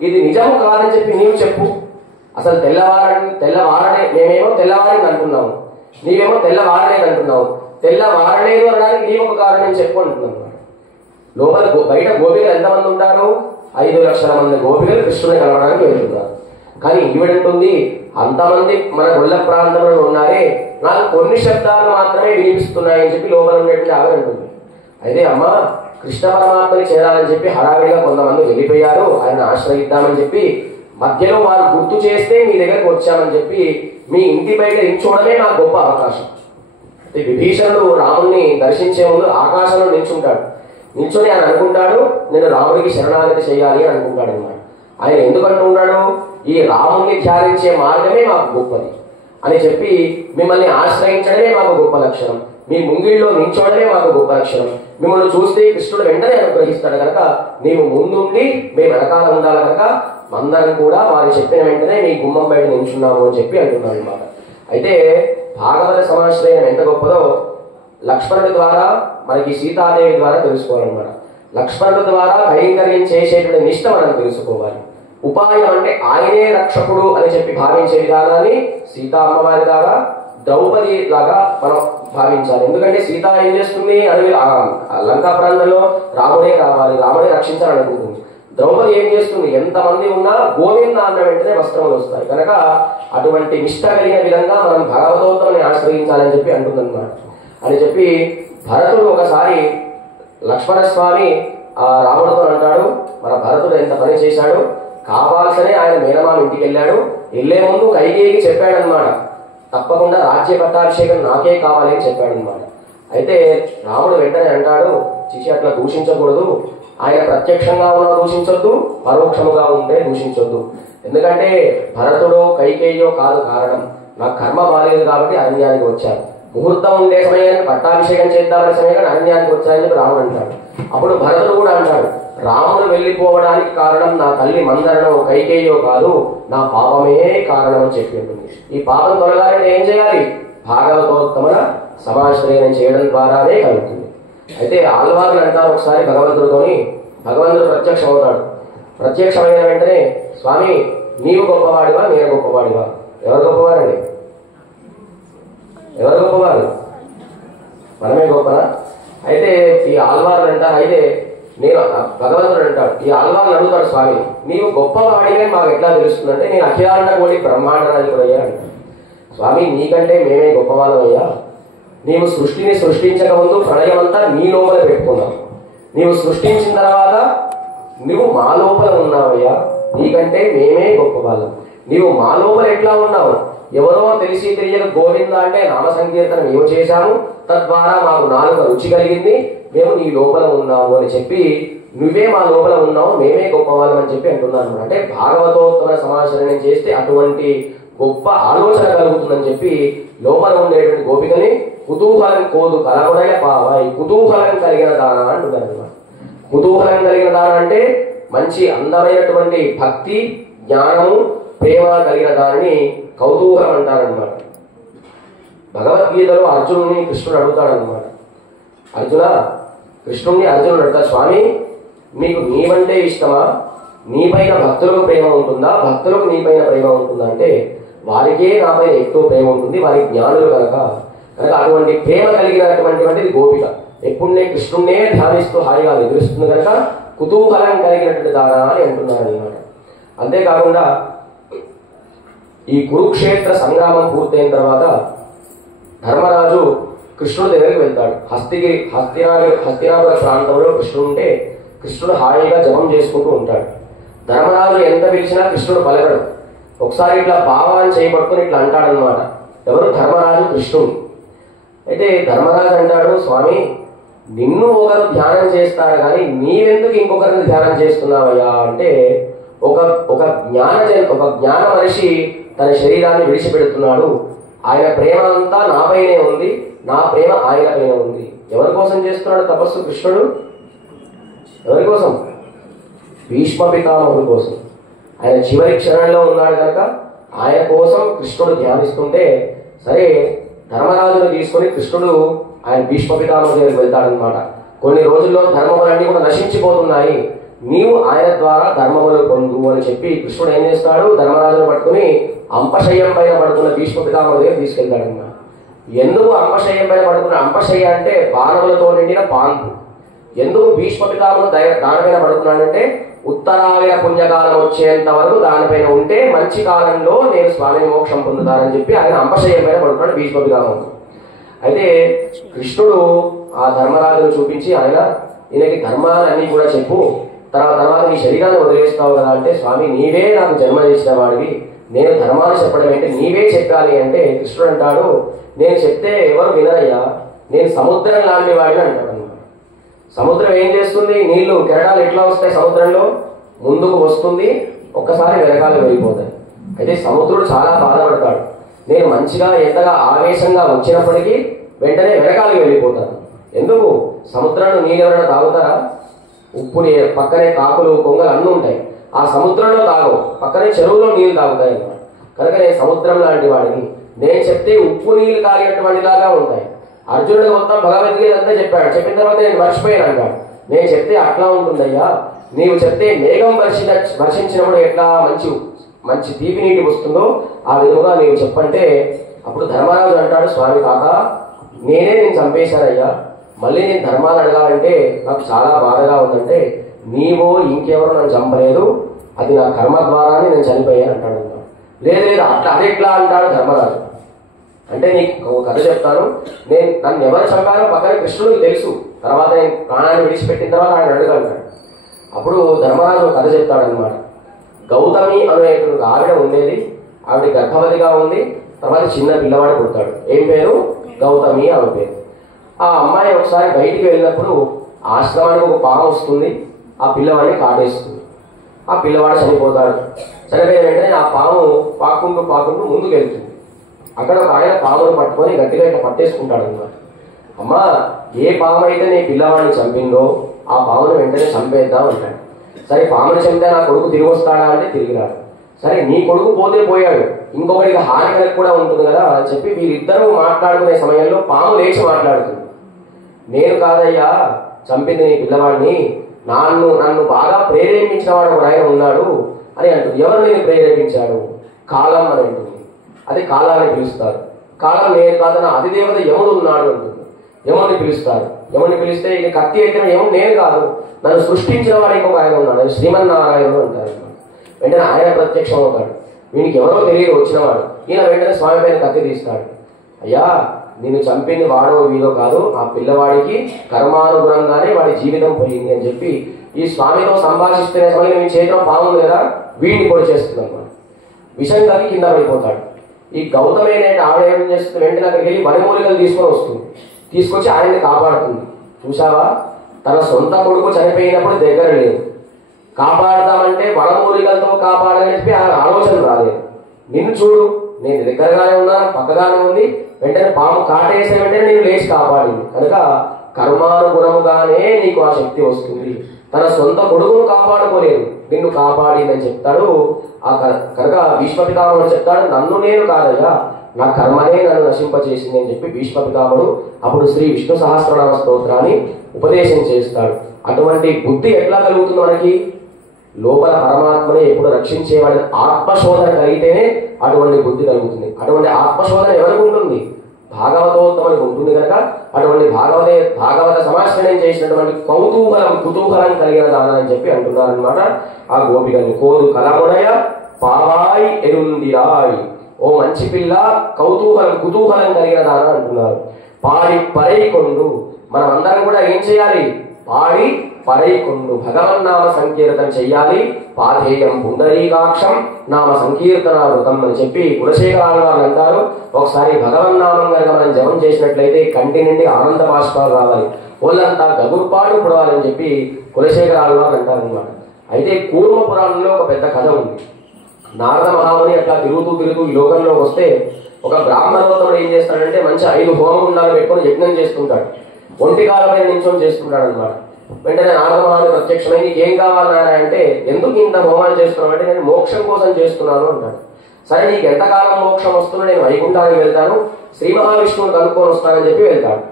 ఇది నిజము కాదని చెప్పి నీవు చెప్పు. అసలు తెల్లవారనే మేమేమో తెల్లవారింది అంటున్నాము, నీవేమో తెల్లవారలేదు అంటున్నావు. తెల్లవారలేదు అనడానికి నీవు ఒక కారణం చెప్పు అంటున్నాను. లోపల బయట గోపికలు ఎంతమంది ఉంటారు? 5 లక్షల మంది గోపికలు కృష్ణుని కలవడానికి వెళ్తున్నారు. కానీ ఈవిడంటుంది అంతమంది మన గొల్ల ప్రాంతంలో ఉన్నారే, నాకు కొన్ని శబ్దాలు మాత్రమే వినిపిస్తున్నాయి అని చెప్పి లోపల ఉండేటువంటి ఆవిడ అంటుంది. అయితే అమ్మ, కృష్ణ పరమాత్మని చేరాలని చెప్పి హడావిడిగా కొంతమంది వెళ్ళిపోయారు, ఆయన ఆశ్రయిద్దామని చెప్పి మధ్యలో వారు గుర్తు చేస్తే మీ దగ్గరకు వచ్చామని చెప్పి మీ ఇంటి బయట నిల్చోవడమే నాకు గొప్ప అవకాశం. అయితే విభీషణుడు రాముణ్ణి దర్శించే ముందు ఆకాశంలో నిల్చుంటాడు. నిల్చొని ఆయన అనుకుంటాడు నేను రాముడికి శరణాగతి చేయాలి అని అనుకుంటాడు అన్నమాట. ఆయన ఎందుకంటూ ఉన్నాడు? ఈ రాముణ్ణి ధ్యానించే మార్గమే మాకు గొప్పది అని చెప్పి మిమ్మల్ని ఆశ్రయించడమే మాకు గొప్ప లక్షణం, మీ ముంగిళ్ళలో నిల్చోవడమే మాకు గొప్ప లక్షణం. మిమ్మల్ని చూస్తే కృష్ణుడు వెంటనే అనుగ్రహిస్తాడు కనుక నీవు ముందుండి మేము వెనకాల ఉండాలి కనుక అందరం కూడా వారు చెప్పిన వెంటనే మీ గుమ్మం బయట నిల్చున్నాము అని చెప్పి అంటున్నాడు అన్నమాట. అయితే భాగవత సమాశ్రయం ఎంత గొప్పదో లక్ష్మణుడి ద్వారా మనకి సీతాదేవి ద్వారా తెలుసుకోవాలన్నమాట. లక్ష్మణుడి ద్వారా కైంకర్యం చేసేటువంటి నిష్ట మనం తెలుసుకోవాలి. ఉపాయం అంటే ఆయనే రక్షకుడు అని చెప్పి భావించే విధానాన్ని సీతా అమ్మవారి ద్వారా ద్రౌపది లాగా మనం భావించాలి. ఎందుకంటే సీత ఏం చేస్తుంది, అడవి లంకా ప్రాంతంలో రాముడే కావాలి, రాముడే రక్షించాలని అనుకుంటుంది. ద్రౌపది ఏం చేస్తుంది, ఎంతమంది ఉన్నా గోవింద అన్న వెంటనే వస్త్రములు వస్తాయి. కనుక అటువంటి నిష్ట కలిగిన విధంగా మనం భగవతోత్తమని ఆశ్రయించాలని చెప్పి అంటుందన్నమాట. అని చెప్పి భరతుడు ఒకసారి లక్ష్మణస్వామి రాముడితో అంటాడు, మన భరతుడు ఎంత పని చేశాడు, కావాల్సనే ఆయన మేనమామ ఇంటికి వెళ్ళాడు, వెళ్లే ముందు కైకేయికి చెప్పాడనమాట, తప్పకుండా రాజ్య పట్టాభిషేకం నాకే కావాలి అని చెప్పాడనమాట. అయితే రాముడు వెంటనే అంటాడు, చిచి అట్లా దూషించకూడదు, ఆయన ప్రత్యక్షంగా ఉన్నా దూషించొద్దు, పరోక్షముగా ఉంటే దూషించొద్దు. ఎందుకంటే భరతుడో కైకేయో కాదు కారణం, నాకు కర్మ బాలేదు కాబట్టి అరణ్యానికి వచ్చాను, ముహూర్తం ఉండే సమయానికి పట్టాభిషేకం చేద్దామనే సమయాన్ని అరణ్యానికి వచ్చాయని చెప్పి రాముడు అంటాడు. అప్పుడు భరతుడు కూడా అంటాడు, రాముడు వెళ్ళిపోవడానికి కారణం నా తల్లి మందరనో కైకేయో కాదు, నా పాపమే కారణం అని చెప్పి ఉంటుంది. ఈ పాపం తొలగాలంటే ఏం చేయాలి, భాగవతోత్తమ సమాశ్రయం చేయడం ద్వారానే కలుగుతుంది. అయితే ఆళ్వార్లు అంటారు, ఒకసారి భగవంతుడితోని భగవంతుడు ప్రత్యక్షం అవుతాడు. ప్రత్యక్షమైన వెంటనే స్వామి నీవు గొప్పవాడివా నేను గొప్పవాడివా, ఎవరు గొప్పవారండి, ఎవరు గొప్పవారు, మనమే గొప్పనా? అయితే ఈ ఆళ్వార్లు అంటారు, అయితే నేను భగవంతుడు అంటాడు, ఈ ఆళ్వార్లు అడుగుతాడు, స్వామి నీవు గొప్పవాడివే మాకు ఎట్లా తెలుస్తుందంటే, నేను అఖిలాండ కోటి బ్రహ్మాండ నాయకుడయ్యా అంటాడు. స్వామి నీకంటే మేమే గొప్పవాళ్ళమయ్యా, నీవు సృష్టిని సృష్టించక ముందు ప్రళయం అంతా నీ లోపల పెట్టుకున్నావు, నీవు సృష్టించిన తర్వాత నువ్వు మా లోపల ఉన్నావయ్యా, నీకంటే మేమే గొప్పవాళ్ళం. నీవు మా లోపల ఎట్లా ఉన్నావు, ఎవరో తెలిసి తెలియక గోవింద అంటే నామ సంకీర్తన మేము చేశాము, తద్వారా మాకు నాలుగు రుచి కలిగింది, మేము నీ లోపల ఉన్నాము అని చెప్పి నువ్వే మా లోపల ఉన్నావు, మేమే గొప్పవాళ్ళం అని చెప్పి అంటున్నాను. అంటే భాగవతోత్తమ సమాచరణం చేస్తే అటువంటి గొప్ప ఆలోచన కలుగుతుందని చెప్పి లోపల ఉండేటువంటి గోపికని కుతూహలం కోదు కలగొడయ పావాయి, కుతూహలం కలిగిన దాన అంటున్నారు అనమాట. కుతూహలం కలిగిన దాన అంటే మంచి అందమైనటువంటి భక్తి జ్ఞానము ప్రేమ కలిగిన దానిని కౌతూహలం అంటారనమాట. భగవద్గీతలో అర్జునుని కృష్ణుడు అడుగుతాడనమాట, కృష్ణుడిని అర్జునుడు అడుగుతాడు, స్వామి మీకు నీవంటే ఇష్టమా, నీపైన భక్తులకు ప్రేమ ఉంటుందా, భక్తులకు నీపైన ప్రేమ ఉంటుందా అంటే వారికే నాపైన ఎక్కువ ప్రేమ ఉంటుంది, వారి జ్ఞానులు కనుక అటువంటి ప్రేమ కలిగినటువంటిది గోపిక ఎప్పుడునే కృష్ణుడినే ధ్యానిస్తూ హాయిగా ఎదురుస్తుంది కనుక కుతూహలం కలిగినటువంటి దానా అని అంటున్నారు అనమాట. అంతేకాకుండా ఈ కురుక్షేత్ర సంగ్రామం పూర్తయిన తర్వాత ధర్మరాజు కృష్ణుడి దగ్గరికి వెళ్తాడు. హస్తినాపుర ప్రాంతంలో కృష్ణుడు ఉంటే కృష్ణుడు హాయిగా జపం చేసుకుంటూ ఉంటాడు. ధర్మరాజు ఎంత పిలిచినా కృష్ణుడు పలకడు. ఒకసారి ఇట్లా పావాన్ని చేయబట్టుకుని ఇట్లా అంటాడనమాట, ఎవరు, ధర్మరాజు కృష్ణుడు. అయితే ధర్మరాజు అంటాడు, స్వామి నిన్ను ఒకరు ధ్యానం చేస్తారు కానీ నీవెందుకు ఇంకొకరిని ధ్యానం చేస్తున్నావయ్యా అంటే, ఒక జ్ఞాన మనిషి తన శరీరాన్ని విడిచిపెడుతున్నాడు, ఆయన ప్రేమ అంతా నాపైనే ఉంది, నా ప్రేమ ఆయన పైన ఉంది. ఎవరి కోసం చేస్తున్నాడు తపస్సు కృష్ణుడు, ఎవరి కోసం, భీష్మ పితామహుడి కోసం. ఆయన చివరి క్షణంలో ఉన్నాడు కనుక ఆయన కోసం కృష్ణుడు ధ్యానిస్తుంటే, సరే ధర్మరాజును తీసుకొని కృష్ణుడు ఆయన భీష్మ పితామహుడి దగ్గరికి వెళ్తాడనమాట. కొన్ని రోజుల్లో ధర్మములన్నీ కూడా నశించిపోతున్నాయి, నీవు ఆయన ద్వారా ధర్మములు పొందు అని చెప్పి కృష్ణుడు ఏం చేస్తాడు, ధర్మరాజును పట్టుకుని అంపశయ్యం పైన పడుతున్న భీష్మ పితామహుడి దగ్గర తీసుకెళ్తాడన్నమాట. ఎందుకు అంపశయ్యం పైన పడుకున్న, అంపశయ్య అంటే బాణములతో నిండిన పాన్పు. ఎందుకు భీష్మ పితామహుడు దానిపైన పడుతున్నాడంటే, ఉత్తరాయణ పుణ్యకాలం వచ్చేంత వరకు దానిపైన ఉంటే మంచి కాలంలో నేను స్వామిని మోక్షం పొందుతానని చెప్పి ఆయన అంపశయ్యం పైన పడుతున్నాడు భీష్మ పితామహుడు. అయితే కృష్ణుడు ఆ ధర్మరాజును చూపించి, ఆయన ఈయనకి ధర్మాలన్నీ కూడా చెప్పు, తర్వాత నీ శరీరాన్ని వదిలేస్తావు కదా అంటే, స్వామి నీవే నాకు జన్మ చేసిన వాడివి, నేను ధర్మాన్ని చెప్పడం అంటే నీవే చెప్పాలి అంటే కృష్ణుడు అంటాడు, నేను చెప్తే ఎవరు వినరయ్యా, నేను సముద్రం లాంటి వాడిని అంటాడు అన్నమాట. సముద్రం ఏం చేస్తుంది, నీళ్లు కెరటాలు ఎట్లా వస్తాయి, సముద్రంలో ముందుకు వస్తుంది, ఒక్కసారి వెనకాల వెళ్ళిపోతాయి. అయితే సముద్రుడు చాలా బాధపడతాడు, నేను మంచిగా ఎంతగా ఆవేశంగా వచ్చినప్పటికీ వెంటనే వెనకాలకి వెళ్ళిపోతాను. ఎందుకు, సముద్రంలో నీళ్ళు ఎవరైనా తాగుతారా, ఉప్పు పక్కనే కాకులు కొంగలు అన్నీ ఉంటాయి, ఆ సముద్రంలో తాగవు, పక్కనే చెరువులో నీళ్లు తాగుతాయి అన్నమాట. కనుక నేను సముద్రం లాంటి వాడిని, నేను చెప్తే ఉప్పు నీళ్లు తాగేటువంటి లాగా ఉంటాయి. అర్జునుడు మొత్తం భగవద్గీత అంతా చెప్పాడు, చెప్పిన తర్వాత నేను మర్చిపోయాను అంటాడు. నేను చెప్తే అట్లా ఉంటుందయ్యా, నీవు చెప్తే మేఘం వర్షించినప్పుడు ఎట్లా మంచి తీపి నీటి వస్తుందో ఆ విధంగా నీవు చెప్పంటే, అప్పుడు ధర్మరాజు అంటాడు, స్వామి తాత నేను చంపేశానయ్యా, మళ్ళీ నేను ధర్మాలు అడగాలంటే నాకు చాలా బాధగా ఉందంటే, నీవో ఇంకెవరో నన్ను చంపలేదు, అది నా కర్మ ద్వారానే నేను చనిపోయాను అంటాడు. లేదు లేదు అట్లా అది ఎట్లా అంటాడు ధర్మరాజు. అంటే నీకు ఒక కథ చెప్తాను, నన్ను ఎవరు చంపారో పక్కన కృష్ణుడికి తెలుసు, తర్వాత నేను ప్రాణాన్ని విడిచిపెట్టిన తర్వాత ఆయన అడగలుగుతాడు. అప్పుడు ధర్మరాజు ఒక కథ చెప్తాడనమాట. గౌతమి అనే ఆవిడ ఉండేది, ఆవిడ గర్భవతిగా ఉంది, తర్వాత చిన్న పిల్లవాడు పుడతాడు. ఏం పేరు? గౌతమి ఆమె పేరు. ఆ అమ్మాయి ఒకసారి బయటికి వెళ్ళినప్పుడు ఆశ్రమానికి ఒక పాము వస్తుంది, ఆ పిల్లవాడిని కాటేస్తుంది. ఆ పిల్లవాడు చనిపోతాడు. చనిపోయిన వెంటనే ఆ పాము పాక్కుంటూ ముందుకు వెళ్తుంది. అక్కడ ఒక ఆయన పామును పట్టుకొని గట్టిగా ఇట్లా పట్టేసుకుంటాడు అన్నమాట. అమ్మా, ఏ పాము అయితే నీ పిల్లవాడిని చంపిందో ఆ పామును వెంటనే చంపేద్దాం అంటాడు. సరే, పాముని చంపితే నా కొడుకు తిరిగి వస్తాడా అంటే తిరిగి రాడు. సరే, నీ కొడుకు పోతే పోయాడు, ఇంకొకరికి హాని కనుక కూడా ఉంటుంది కదా అని చెప్పి వీరిద్దరూ మాట్లాడుకునే సమయంలో పాము లేచి మాట్లాడుతుంది. నేను కాదయ్యా చంపింది నీ పిల్లవాడిని, నన్ను బాగా ప్రేరేపించిన వాడు ఒక ఆయన ఉన్నాడు అని అంటుంది. ఎవరు నేను ప్రేరేపించాడు? కాలం అని అంటుంది. అది కాలాన్ని పిలుస్తారు. కాలం నేను కాదు, నా అధిదేవత యముడు ఉన్నాడు అంటుంది. యముడిని పిలుస్తారు. యముడిని పిలిస్తే ఇది కత్తి అయితే యముడు నేను కాదు, నన్ను సృష్టించిన వాడు ఇంకొక ఆయన ఉన్నాడు, శ్రీమన్నారాయణుడు అంటారు. వెంటనే ఆయన ప్రత్యక్షం అవుతాడు. వీనికి ఎవరో తెలియదు వచ్చినవాడు. ఈయన వెంటనే స్వామి పైన కత్తి తీస్తాడు. అయ్యా, నిన్ను చంపింది వాడో వీడో కాదు, ఆ పిల్లవాడికి కర్మానుగుణంగానే వాడి జీవితం పోయింది అని చెప్పి ఈ స్వామితో సంభాషిస్తున్న సమయంలో మీ చేతిలో పాము ఉంది కదా, వీడిని కూడా చేస్తుంది అనమాట. విషం కలిగి కింద పడిపోతాడు. ఈ గౌతమి అనే ఆవిడ ఏం చేస్తుంది, వెంటనే అక్కడికి వెళ్ళి వనమూలికలు తీసుకొని వస్తుంది. తీసుకొచ్చి ఆయన్ని కాపాడుతుంది. చూసావా, తన సొంత కొడుకు చనిపోయినప్పుడు దగ్గర లేదు, కాపాడదామంటే వనమూలికలతో కాపాడాలని చెప్పి ఆయన ఆలోచన రాలేదు. నిన్ను చూడు, నేను దగ్గరగానే ఉన్నాను, పక్కగానే ఉంది, వెంటనే పాము కాటేసే వెంటనే నేను లేచి కాపాడింది. కనుక కర్మానుగుణముగానే నీకు ఆ శక్తి వస్తుంది. తన సొంత కొడుకును కాపాడుకోలేదు, నిన్ను కాపాడిందని చెప్తాడు. కనుక భీష్మపితామహుడు చెప్తాడు, నన్ను నేను కాదయ్యా, నా కర్మనే నన్ను నశింపచేసింది అని చెప్పి భీష్మపితామహుడు అప్పుడు శ్రీ విష్ణు సహస్రనామ స్తోత్రాన్ని ఉపదేశం చేస్తాడు. అటువంటి బుద్ధి ఎట్లా కలుగుతుంది మనకి? లోపల పరమాత్మని ఎప్పుడు రక్షించేవాడి ఆత్మశోధన కలిగితేనే అటువంటి బుద్ధి కలుగుతుంది. అటువంటి ఆత్మశోధన ఎవరికి ఉంటుంది? భాగవతోత్తమునికి ఉంటుంది. కనుక అటువంటి భాగవత సమాశ్రయం చేసినటువంటి కుతూహలం కలిగిన దాన అని చెప్పి అంటున్నారు అనమాట. ఆ గోపికని కోదు కలముడయ పావాయి ఎరుందిరాయ్, ఓ మంచి పిల్ల కుతూహలం కలిగిన దాన అంటున్నారు. పాడి పరైకొండు, మనం అందరం కూడా ఏం చేయాలి? పాడి పరైకొండు, భగవన్నామ సంకీర్తన చెయ్యాలి. పాధేయం పుండరీకాక్షం నామ సంకీర్తన వృతం అని చెప్పి కులశేఖరాలు వారు అంటారు. ఒకసారి భగవన్నామం కనుక మనం జపం చేసినట్లయితే కంటి నుండి ఆనంద బాష్పాలు రావాలి, వాళ్ళంతా గగుర్పాటు పుడవాలని చెప్పి కులశేఖరాలు వారు అంటారు అనమాట. అయితే కూర్మ పురాణంలో ఒక పెద్ద కథ ఉంది. నారద మహాముని అట్లా తిరుగుతూ ఈ లోకంలోకి వస్తే ఒక బ్రాహ్మణోత్తముడు ఏం చేస్తాడంటే మంచి 5 హోమగుండాలు పెట్టుకొని యజ్ఞం చేస్తుంటాడు. ఒంటికాలపైన నించొని చేస్తుంటాడు అనమాట. వెంటనే నారద మహాముని ప్రత్యక్షమై నీకు ఏం కావాలి నాయన అంటే, ఎందుకు ఇంత హోమాలు చేస్తున్నావు అంటే, నేను మోక్షం కోసం చేస్తున్నాను అంటాడు. సరే, నీకు ఎంతకాలం మోక్షం వస్తుందో నేను వైకుంఠానికి వెళ్తాను, శ్రీ మహావిష్ణువుని కనుక్కొని వస్తానని చెప్పి వెళ్తాడు.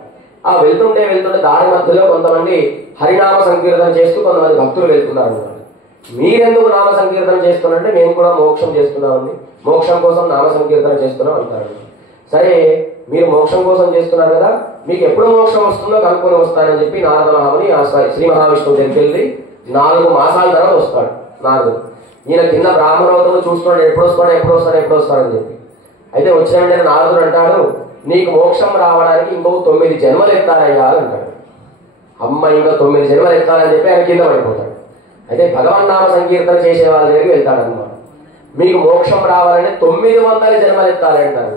ఆ వెళ్తుంటే దారి మధ్యలో కొంతమంది హరినామ సంకీర్తన చేస్తూ కొంతమంది భక్తులు వెళ్తున్నారు అనమాట. మీరెందుకు నామ సంకీర్తన చేస్తున్నారంటే, మేము కూడా మోక్షం చేస్తున్నామండి, మోక్షం కోసం నామ సంకీర్తన చేస్తున్నాం అంటారు. సరే, మీరు మోక్షం కోసం చేస్తున్నారు కదా, మీకు ఎప్పుడు మోక్షం వస్తుందో కనుక్కొని వస్తానని చెప్పి నారద మహాముని శ్రీ మహావిష్ణువు దగ్గరికి వెళ్ళి 4 మాసాల తర్వాత వస్తాడు నారదుడు. ఈయన కింద బ్రాహ్మణోత్తముడు చూస్తున్నాడు, ఎప్పుడు వస్తాడని చెప్పి. అయితే వచ్చిన వెంటనే నారదుడు అంటాడు, నీకు మోక్షం రావడానికి ఇంకొక 9 జన్మలు ఎత్తారయ్యా అంటాడు. అమ్మ, ఇంకా 9 జన్మలు ఎత్తాలని చెప్పి ఆయన కింద పడిపోతాడు. అయితే భగవన్నామ సంకీర్తన చేసే వాళ్ళ దగ్గరికి వెళ్తాడన్నమాట. మీకు మోక్షం రావాలంటే 900 జన్మలు ఎత్తాలి అంటారు.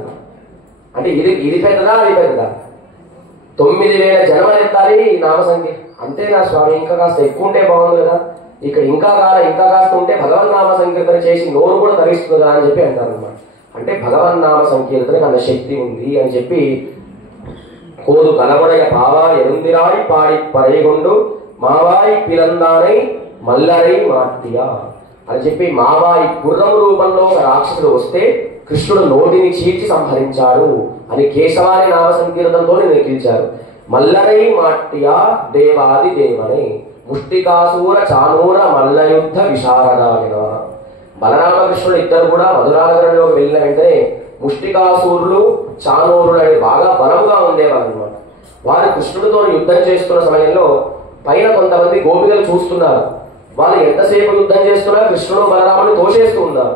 అంటే ఇది పెద్దదా అది పెద్దదా? 9000 జన్మలు ఎత్తాలి నామ సంఖ్య. అంతేనా స్వామి, ఇంకా కాస్త ఎక్కువ ఉంటే బాగుంది కదా, ఇక్కడ ఇంకా కాస్త ఉంటే భగవన్నామ సంకీర్తన చేసి నోరు కూడా తరిస్తుంది కదా అని చెప్పి అంటారు అనమాట. అంటే భగవన్నామ సంకీర్తనకి అంత శక్తి ఉంది అని చెప్పి కోదు కలవడయ పావా ఎరుందిరాయి పాడి పరైగొండు మావాయి పిలందానై మల్లరై మాట్టియా అని చెప్పి మావాయి గుర్రం రూపంలో ఒక రాక్షసుడు వస్తే కృష్ణుడు నోటిని చీల్చి సంహరించాడు అని కేశవాని నామ సంకీర్తనతో నిలిచారు. మల్లరై మాట్టియా దేవాది దేవనే ముష్టికాసూర చానూర మల్లయుద్ధ విశారదాయన. బలరామకృష్ణుడు ఇద్దరు కూడా మధురానగరంలోకి వెళ్ళిన వెంటనే ముష్టికాసూరులు చానూరులు అని బాగా బలంగా ఉండేవారు అనమాట. వారు కృష్ణుడితో యుద్ధం చేస్తున్న సమయంలో పైన కొంతమంది గోపికలు చూస్తున్నారు. వాళ్ళు ఎంతసేపు యుద్ధం చేస్తున్నా కృష్ణుడు బలరాముని తోసేస్తూ ఉన్నారు.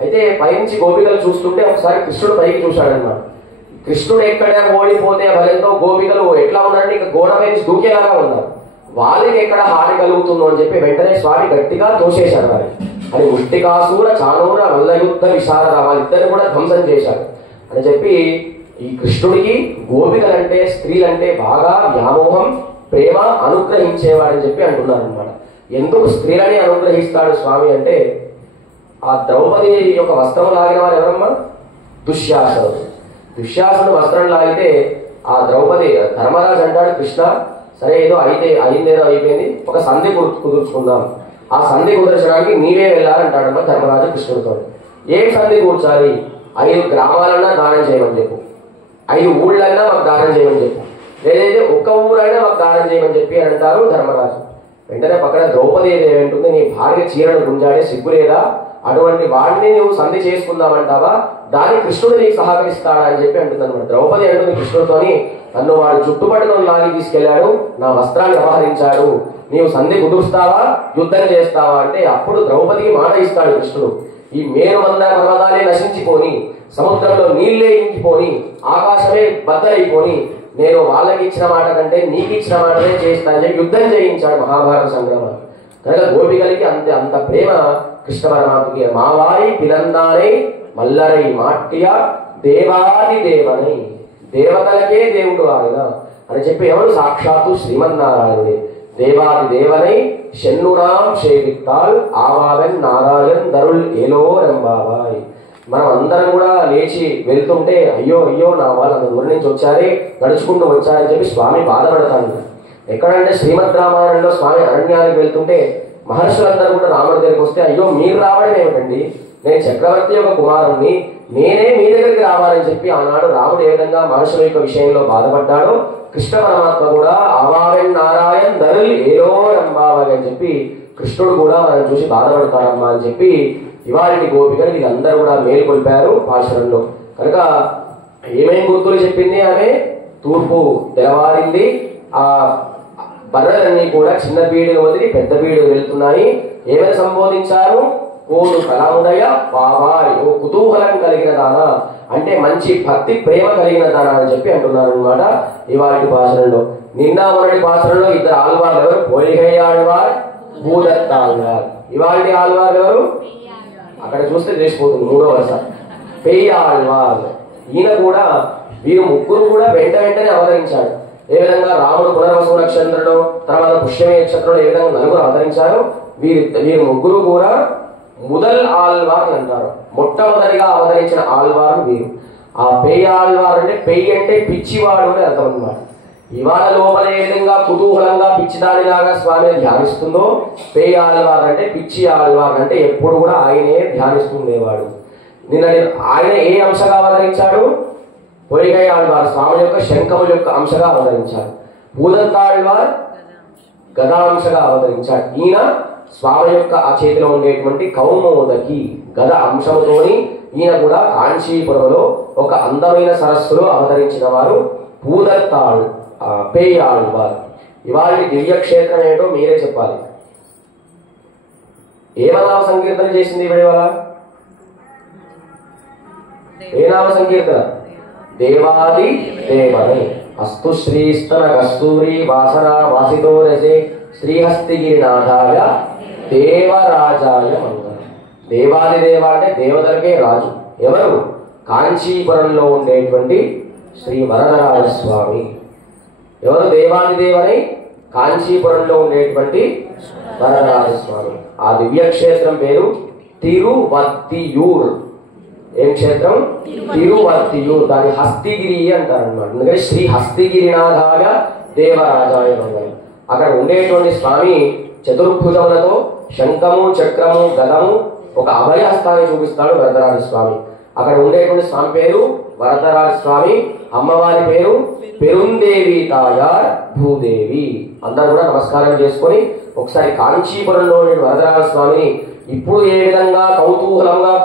అయితే పైనుంచి గోపికలు చూస్తుంటే ఒకసారి కృష్ణుడు పైకి చూశాడనమాట. కృష్ణుడు ఎక్కడ ఓడిపోతే భయంతో గోపికలు ఎట్లా ఉన్నారంటే ఇక గోడపై నుంచి దూకేలాగా ఉన్నారు. వాళ్ళకి ఎక్కడ హాని కలుగుతుందో అని చెప్పి వెంటనే స్వామి గట్టిగా తోసేశారు వారి. అని ముష్టికాసూర చానూర మల్లయుద్ధ విశారద వాళ్ళిద్దరిని కూడా ధ్వంసం చేశారు అని చెప్పి ఈ కృష్ణుడికి గోపికలంటే స్త్రీలంటే బాగా వ్యామోహం, ప్రేమ, అనుగ్రహించేవాడని చెప్పి అంటున్నారు అనమాట. ఎందుకు స్త్రీలని అనుగ్రహిస్తాడు స్వామి అంటే ఆ ద్రౌపది యొక్క వస్త్రం లాగిన వారు ఎవరమ్మా? దుశ్శాసనుడు. దుశ్శాసనుడు వస్త్రం లాగితే ఆ ద్రౌపది ధర్మరాజు అంటాడు, కృష్ణ సరే ఏదో అయిందేదో అయిపోయింది, ఒక సంధి కుదుర్చుకుందాం, ఆ సంధి కుదర్చడానికి నీవే వెళ్ళాలంటాడమ్మా ధర్మరాజు కృష్ణుడితో. ఏం సంధి కూర్చాలి? 5 గ్రామాలన్నా దానం చేయమని చెప్పు, 5 ఊళ్ళైనా మాకు దానం చేయమని చెప్పు, లేదైతే ఒక్క ఊరైనా మాకు దానం చేయమని చెప్పి అంటారు ధర్మరాజు. వెంటనే పక్కన ద్రౌపది ఏదేంటుంది, నీ భార్య చీరను గుంజాడే సిగ్గు లేదా, అటువంటి వాడిని నువ్వు సంధి చేసుకుందామంటావా, దాన్ని కృష్ణుడు నీకు సహకరిస్తాడా అని చెప్పి అంటుంది అనమాట. ద్రౌపది అంటుంది కృష్ణుడితోని, నన్ను వాడు చుట్టుపట్టును లాగి తీసుకెళ్లాడు, నా వస్త్రాన్ని అపహరించాడు, నీవు సంధి కుదురుస్తావా, యుద్ధం చేస్తావా అంటే అప్పుడు ద్రౌపదికి మాట ఇస్తాడు కృష్ణుడు. ఈ మేరుమందర పర్వతాలే నశించిపోని, సముద్రంలో నీళ్లే ఇంకిపోని, ఆకాశమే బద్దలైపోని, నేను వాళ్ళకి ఇచ్చిన మాట కంటే నీకు ఇచ్చిన మాటనే చేస్తానని యుద్ధం చేయించాడు మహాభారత సంగ్రామం. కనుక గోపికలకి అంత ప్రేమ కృష్ణ పరమాత్మకి. మావాయి పిలందానై మల్లరై మాట్య దేవాది దేవనై, దేవతలకే దేవుడు ఆయన అని చెప్పి ఎవరు? సాక్షాత్తు శ్రీమన్నారాయణుడే. దేవాది దేవనై షెన్నురాం షేవిత్తాల్ ఆవావెన్ నారాయణ్ దరుల్ ఏలో రంబావాయ్. మనం అందరం కూడా లేచి వెళ్తుంటే అయ్యో అయ్యో నా వాళ్ళు అంత దూరం నుంచి వచ్చారే, నడుచుకుంటూ వచ్చారని చెప్పి స్వామి బాధపడతాను. ఎక్కడంటే శ్రీమద్ రామాయణంలో స్వామి అరణ్యానికి వెళ్తుంటే మహర్షులందరూ కూడా రాముడి దగ్గరికి వస్తే అయ్యో మీరు రావడం ఏమిటండి, నేను చక్రవర్తి యొక్క కుమారుణ్ణి, నేనే మీ దగ్గరికి రావాలని చెప్పి ఆనాడు రాముడు ఏ విధంగా మహర్షుల యొక్క విషయంలో బాధపడ్డాడో కృష్ణ పరమాత్మ కూడా ఆవావెన్ నారాయణ్ దరుల్ ఏలో రంబావాయ్ అని చెప్పి కృష్ణుడు కూడా మనం చూసి బాధపడతారమ్మా అని చెప్పి ఇవాళ గోపికలు వీళ్ళందరూ కూడా మేలుకొల్పారు పాశురంలో. కనుక ఏమేం గుర్తులు చెప్పింది ఆమె? తూర్పు తెల్లవారింది, ఆ బర్రెలన్నీ కూడా చిన్న బీడును వదిలి పెద్ద బీడు వెళ్తున్నాయి. ఏమైనా సంబోధించారు? కోడు కళాముదయ బాబాయ్, ఓ కుతూహలం కలిగిన దానా అంటే మంచి భక్తి ప్రేమ కలిగిన దానా అని చెప్పి అంటున్నారు అనమాట ఇవాళ పాశురంలో. నిన్న మొన్నటి పాశురంలో 2 ఆళ్వార్లు ఎవరు? పొలిగై ఆళ్వార్, భూదత్త ఆళ్వార్. ఇవాళ ఆళ్వార్ ఎవరు? అక్కడ చూస్తే తెలిసిపోతుంది, 3వ వరుస పెయ్య ఆళ్వార్. ఈయన కూడా వీరు ముగ్గురు కూడా వెంటనే అవతరించాడు. ఏ విధంగా రాముడు పునర్వసు నక్షత్రంలో, తర్వాత పుష్యమే నక్షత్రంలో ఏ విధంగా 4 అవతరించారు, వీరు ముగ్గురు కూడా ముదల్ ఆళ్వార్ అంటారు. మొట్టమొదటిగా అవతరించిన ఆళ్వారు వీరు. ఆ పెయ్య ఆళ్వార్ అంటే పెయ్యి అంటే పిచ్చివాడు అని అర్థం అన్నమాట. ఇవాళ లోపల ఏ విధంగా కుతూహలంగా పిచ్చిదానిలాగా స్వామిని ధ్యానిస్తుందో, పెయ్య ఆళ్వార్ అంటే పిచ్చి ఆళ్వార్ అంటే ఎప్పుడు కూడా ఆయనే ధ్యానిస్తుండేవాడు. నిన్న ఆయన ఏ అంశగా అవతరించాడు? పొలిగై ఆళ్వార్ స్వామి యొక్క శంఖముల యొక్క అంశగా అవతరించాడు. భూదత్తాళ్వార్ గదాంశగా అవతరించాడు. ఈయన స్వామి యొక్క ఆ చేతిలో ఉండేటువంటి కౌమోదకి గద అంశంతోని ఈయన కూడా కాంచీపురంలో ఒక అందమైన సరస్సులో అవతరించిన వారు భూదత్తాళ్ పేయాళ్వార్. ఇవాళ దివ్యక్షేత్రం ఏంటో మీరే చెప్పాలి. ఏ నామ సంకీర్తన చేసింది ఇవాళ? ఏ నామ సంకీర్తన? దేవాది దేవని అస్తు శ్రీస్తన కస్తూరి వాసన వాసితో రసే శ్రీహస్తిగిరినాథాయ దేవరాజాయ మంగళం. దేవాది దేవ అంటే దేవతలకే రాజు. ఎవరు? కాంచీపురంలో ఉండేటువంటి శ్రీ వరదరాజ స్వామి. ఎవరు దేవాది దేవని? కాంచీపురంలో ఉండేటువంటి వరదరాజ స్వామి. ఆ దివ్యక్షేత్రం పేరు తిరువత్తియూర్. ఏం క్షేత్రం? తిరువత్తియూర్. దాని హస్తిగిరి అంటారు అనమాట. ఎందుకంటే శ్రీ హస్తిగిరినాథాయ దేవరాజాయ మంగళం. అక్కడ ఉండేటువంటి స్వామి చతుర్భుజములతో శంఖము చక్రము గదము ఒక అభయహస్తాన్ని చూపిస్తాడు వరదరాజ స్వామి. అక్కడ ఉండేటువంటి స్వామి పేరు వరదరాజ స్వామి. అమ్మవారి పేరు పెరుందేవి తాయార్ భూదేవి. అందరూ కూడా నమస్కారం చేసుకొని ఒకసారి కాంచీపురంలో వరదరాజ స్వామిని ఇప్పుడు ఏ విధంగా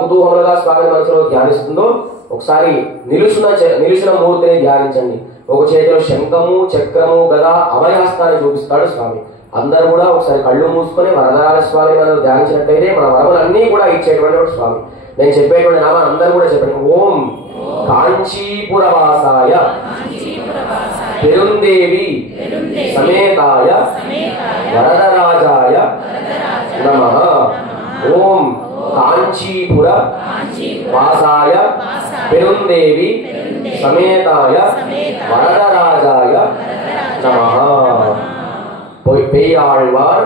కుతూహలంగా స్వామిని మనసులో ధ్యానిస్తుందో ఒకసారి నిలుచున్న మూర్తిని ధ్యానించండి. ఒక చేతిలో శంఖము, చక్రము, గద, అభయహస్తాన్ని చూపిస్తాడు స్వామి. అందరూ కూడా ఒకసారి కళ్ళు మూసుకొని వరదరాజ స్వామి మనం ధ్యానించినట్లయితే మన వరములన్నీ కూడా ఇచ్చేటువంటి స్వామి. నేను చెప్పేటువంటి నామా అందరూ కూడా చెప్పండి. ఓం కాంచీపురవాసాయ పెరుందేవి సమేతాయ వరదరాజాయ నమః. ఓం కాంచీపుర వాసాయ పెరుందేవి సమేతాయ వరదరాజాయ నమః. పెయ్యాళ్వార్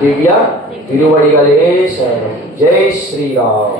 దివ్య తిరువడిగలే శరణం. జై శ్రీరామ్.